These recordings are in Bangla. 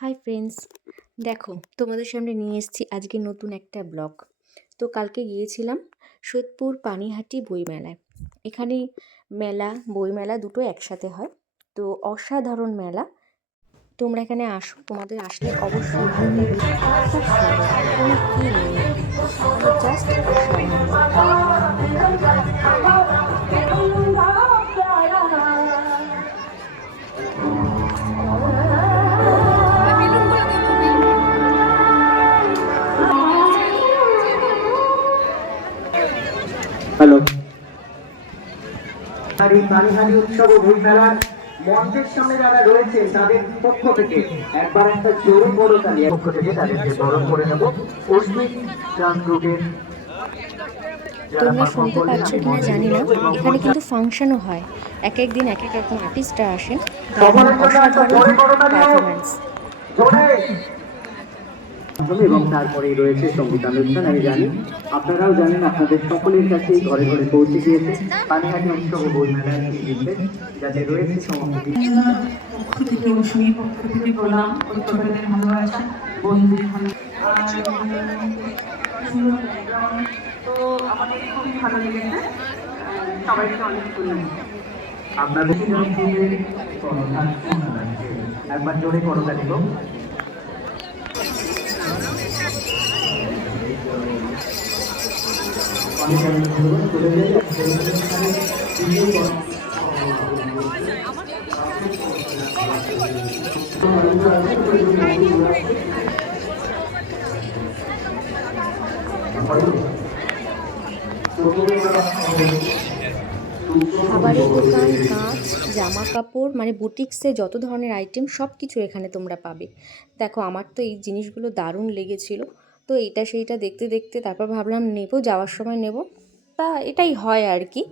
হাই ফ্রেন্ডস দেখো, তোমাদের সামনে নিয়ে এসেছি আজকে নতুন একটা ব্লগ। তো কালকে গিয়েছিলাম সোদপুর পানিহাটি বইমেলায়। এখানে মেলা, বইমেলা দুটো একসাথে হয়। তো অসাধারণ মেলা। তোমরা এখানে আসো, তোমাদের আসলে অবশ্যই জাস্ট আর এই পানিহানি উৎসব ও বই মেলার মঞ্চের সামনে যারা রয়েছে তাদের পক্ষ থেকে একবার একটা জোরে বড় তালিয়া পক্ষ থেকে তাদেরকে বরণ করে নেব। অশ্বিক গান গ্রুপের তোমরা শুনতে পাচ্ছ কিনা মঞ্চে জানি না। এখানে কিন্তু ফাংশনও হয়। এক এক দিন এক এক রকম আর্টিস্টরা আসেন। হোক। পারফরমেন্স এবং তারপরেই রয়েছে সঙ্গীতানুষ্ঠান আমি জানি আপনারাও জানেন আপনাদের সকলের কাছেই ঘরে ঘরে পৌঁছে গিয়েছে পানিহাটি উৎসব বই মেলার রয়েছে। পক্ষ থেকে অসুই পক্ষ থেকে প্রণাম ছোটদের ভালোবাসা বন্ধুদের ভালো আর সুন্দর background। তো আমাদের খুবই ভালো লেগেছে সবাইকে অনেক ধন্যবাদ আপনাদের। একবার জোরে করতালি হোক। অনেক অনেক খাবারের দোকান কাঁচ জামা কাপড় মানে বুটিক্সে যত ধরনের আইটেম সব কিছু এখানে তোমরা পাবে। দেখো, আমার তো এই জিনিসগুলো দারুণ লেগেছিল। তো এইটা সেইটা দেখতে দেখতে তারপর ভাবলাম নেব, যাওয়ার সময় নেব। তা এটাই হয় আর কি।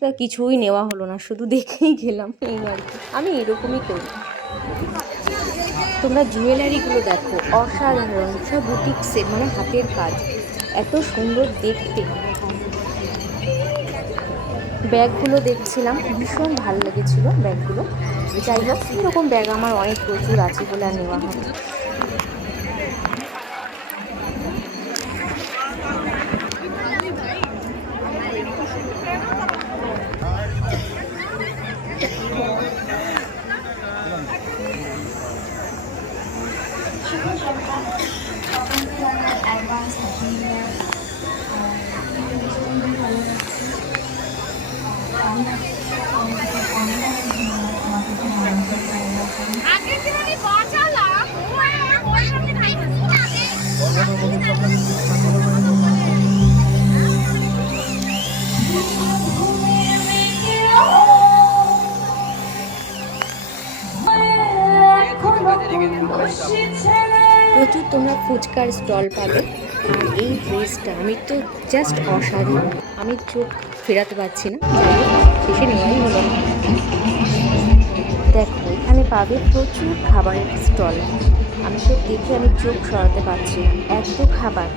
তা কিছুই নেওয়া হলো না, শুধু দেখেই গেলাম, এই আর কি। আমি এরকমই করি। তোমরা জুয়েলারিগুলো দেখো, অসাধারণ। সব বুটিক্সের মানে হাতের কাজ। এত সুন্দর দেখতে। ব্যাগগুলো দেখছিলাম, ভীষণ ভালো লেগেছিলো ব্যাগগুলো। যাই হোক, এরকম ব্যাগ আমার অনেক প্রচুর আছে বলে আর নেওয়া হবে আগের প্রচুর তোমরা ফুচকার স্টল পাবে। আর এই ড্রেসটা আমি তো জাস্ট অসাধারণ। আমি চোখ ফেরাতে পারছি না। শেষে নেওয়াই হলো। দেখো, এখানে পাবে প্রচুর খাবারের স্টল। আমি তো দেখে আমি চোখ সরাতে পারছি এত খাবার।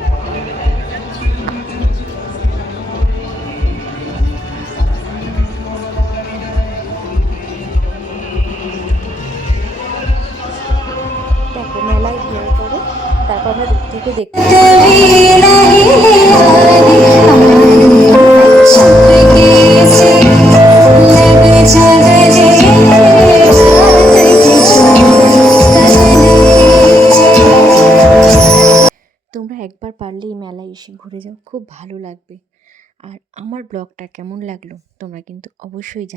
আমরা দূর থেকে দেখতে তোমরা একবার পারলে এই মেলায় এসে ঘুরে যাও খুব ভালো লাগবে। আর আমার ব্লগটা কেমন লাগল তোমরা কিন্তু অবশ্যই জানি।